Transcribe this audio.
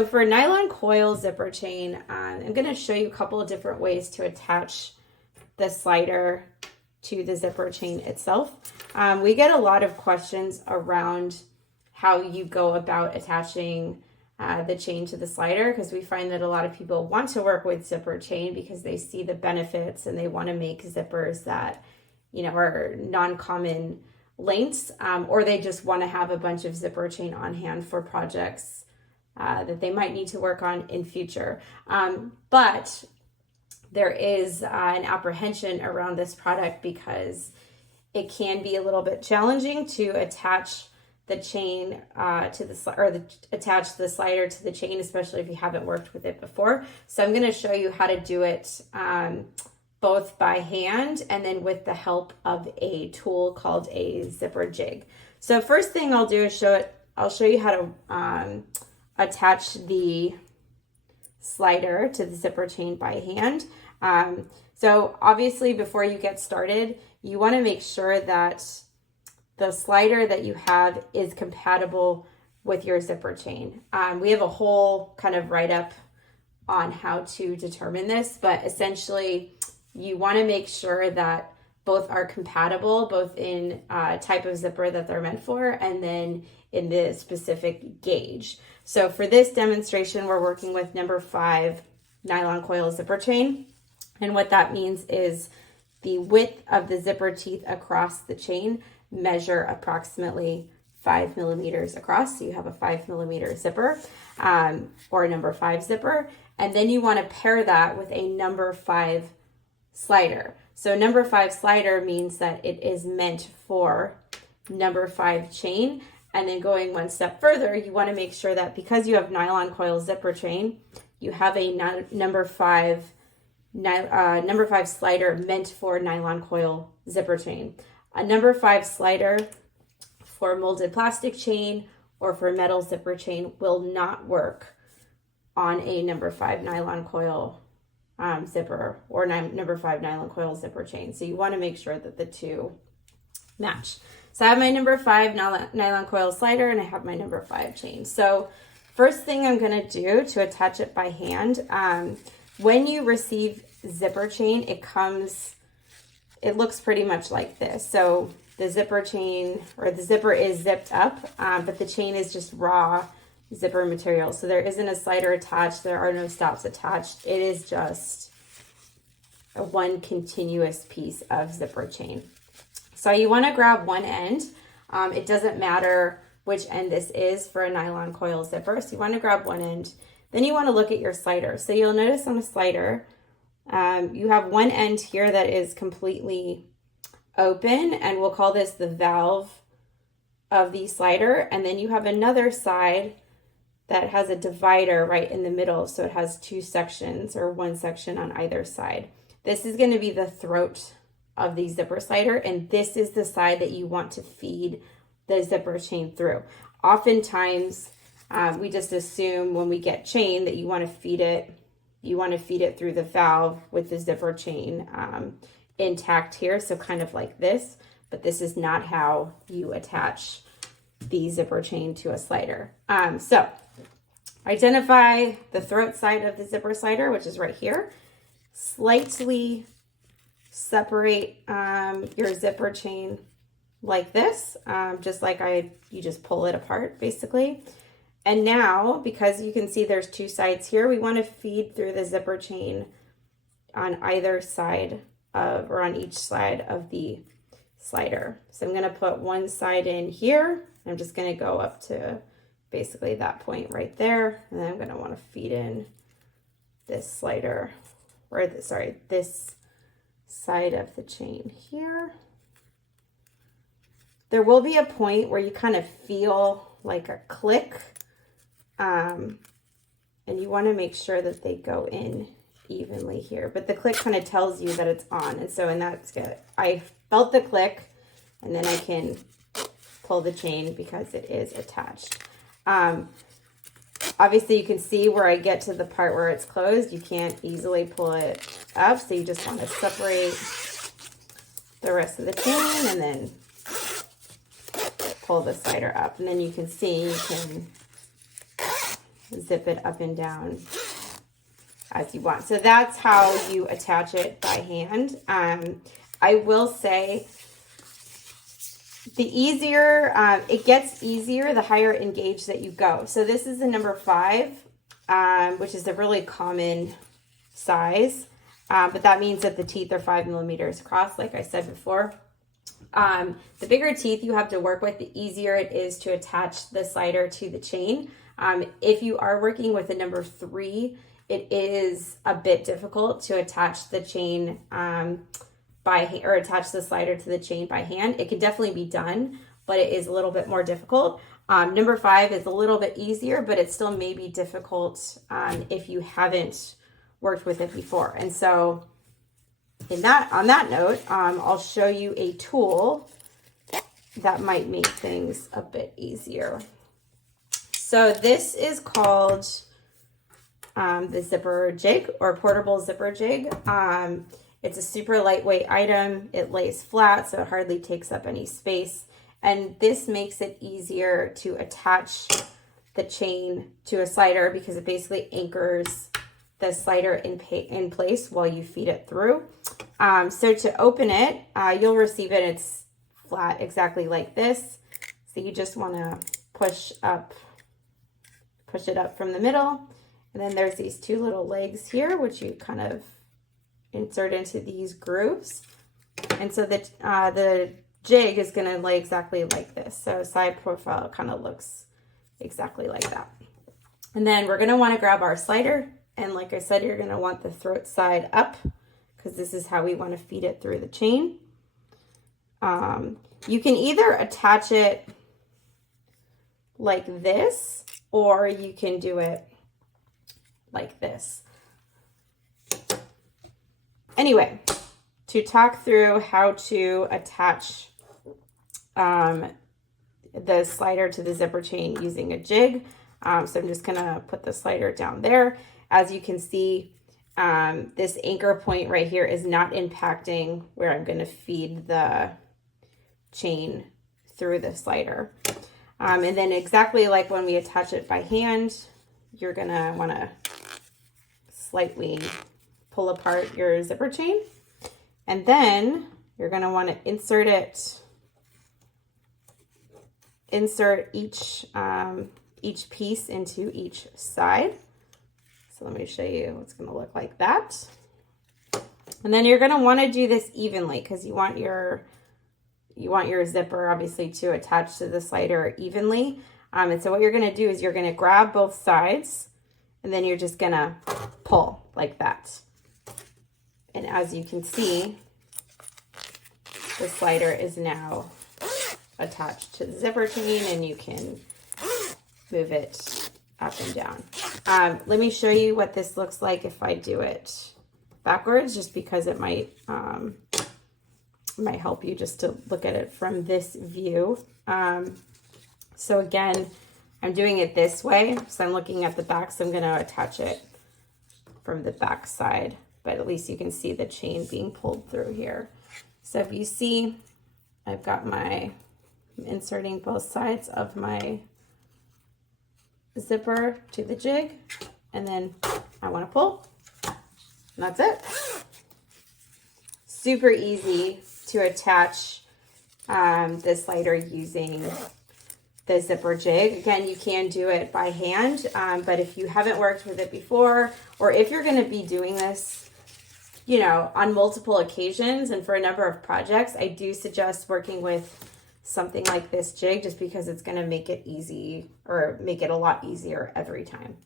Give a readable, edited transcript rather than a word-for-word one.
So for nylon coil zipper chain, I'm going to show you a couple of different ways to attach the slider to the zipper chain itself. We get a lot of questions around how you go about attaching the chain to the slider, because we find that a lot of people want to work with zipper chain because they see the benefits and they want to make zippers that, you know, are non-common lengths, or they just want to have a bunch of zipper chain on hand for projects that they might need to work on in future. But there is an apprehension around this product because it can be a little bit challenging to attach the chain attach the slider to the chain, especially if you haven't worked with it before. So I'm going to show you how to do it both by hand and then with the help of a tool called a zipper jig. So first thing I'll do is I'll show you how to attach the slider to the zipper chain by hand. So obviously before you get started, you want to make sure that the slider that you have is compatible with your zipper chain. We have a whole kind of write-up on how to determine this, but essentially you want to make sure that both are compatible, both in type of zipper that they're meant for and then in the specific gauge. So for this demonstration, we're working with number 5 nylon coil zipper chain. And what that means is the width of the zipper teeth across the chain measure approximately 5 millimeters across. So you have a 5 millimeter zipper or a number 5 zipper. And then you want to pair that with a number 5 slider. So number 5 slider means that it is meant for number 5 chain. And then going one step further, you want to make sure that because you have nylon coil zipper chain, you have a number 5 slider meant for nylon coil zipper chain. A number 5 slider for molded plastic chain or for metal zipper chain will not work on a number 5 nylon coil zipper or number 5 nylon coil zipper chain. So you want to make sure that the two match. So I have my number 5 nylon coil slider and I have my number 5 chain. So first thing I'm going to do to attach it by hand, when you receive zipper chain, it looks pretty much like this. So the zipper chain or the zipper is zipped up, but the chain is just raw zipper material. So there isn't a slider attached. There are no stops attached. It is just a one continuous piece of zipper chain. So you want to grab one end. It doesn't matter which end this is for a nylon coil zipper. So you want to grab one end. Then you want to look at your slider. So you'll notice on a slider, you have one end here that is completely open, and we'll call this the valve of the slider. And then you have another side that has a divider right in the middle. So it has two sections or one section on either side. This is going to be the throat of the zipper slider, and this is the side that you want to feed the zipper chain through. Oftentimes, we just assume when we get chain that you want to feed it through the valve with the zipper chain intact here, so kind of like this, but this is not how you attach the zipper chain to a slider. So identify the throat side of the zipper slider, which is right here. Slightly separate your zipper chain like this, just like you just pull it apart basically. And now, because you can see there's two sides here, we want to feed through the zipper chain on either side or on each side of the slider. So I'm going to put one side in here. I'm just going to go up to basically that point right there. And then I'm going to want to feed in this slider, or this side of the chain here. There will be a point where you kind of feel like a click, and you want to make sure that they go in evenly here, but the click kind of tells you that it's on. And so, and that's good. I felt the click, and then I can pull the chain because it is attached. Obviously you can see where I get to the part where it's closed. You can't easily pull it up, so you just want to separate the rest of the chain and then pull the slider up. And then you can see you can zip it up and down as you want. So that's how you attach it by hand. I will say the easier, it gets easier the higher in gauge that you go. So this is the number 5, which is a really common size, but that means that the teeth are 5 millimeters across, like I said before. The bigger teeth you have to work with, the easier it is to attach the slider to the chain. If you are working with a number 3, it is a bit difficult to attach the chain attach the slider to the chain by hand. It can definitely be done, but it is a little bit more difficult. Number 5 is a little bit easier, but it still may be difficult if you haven't worked with it before. And so on that note, I'll show you a tool that might make things a bit easier. So this is called the zipper jig, or portable zipper jig. It's a super lightweight item. It lays flat, so it hardly takes up any space. And this makes it easier to attach the chain to a slider because it basically anchors the slider in place while you feed it through. So to open it, you'll receive it. It's flat exactly like this. So you just want to push it up from the middle. And then there's these 2 little legs here, which you kind of insert into these grooves. And so the jig is going to lay exactly like this. So side profile kind of looks exactly like that. And then we're going to want to grab our slider. And like I said, you're going to want the throat side up because this is how we want to feed it through the chain. You can either attach it like this, or you can do it like this. Anyway, to talk through how to attach the slider to the zipper chain using a jig. So I'm just gonna put the slider down there. As you can see, this anchor point right here is not impacting where I'm gonna feed the chain through the slider. And then exactly like when we attach it by hand, you're gonna wanna slightly pull apart your zipper chain, and then you're going to want to insert each piece into each side. So let me show you what's going to look like that. And then you're going to want to do this evenly because you want your zipper obviously to attach to the slider evenly. And so what you're going to do is you're going to grab both sides, and then you're just going to pull like that. And as you can see, the slider is now attached to the zipper chain, and you can move it up and down. Let me show you what this looks like if I do it backwards, just because it might help you just to look at it from this view. So again, I'm doing it this way. So I'm looking at the back, so I'm going to attach it from the back side. But at least you can see the chain being pulled through here. So if you see, I'm inserting both sides of my zipper to the jig, and then I want to pull, and that's it. Super easy to attach the slider using the zipper jig. Again, you can do it by hand, but if you haven't worked with it before, or if you're going to be doing this on multiple occasions and for a number of projects, I do suggest working with something like this jig, just because it's going to make it easy, or make it a lot easier every time.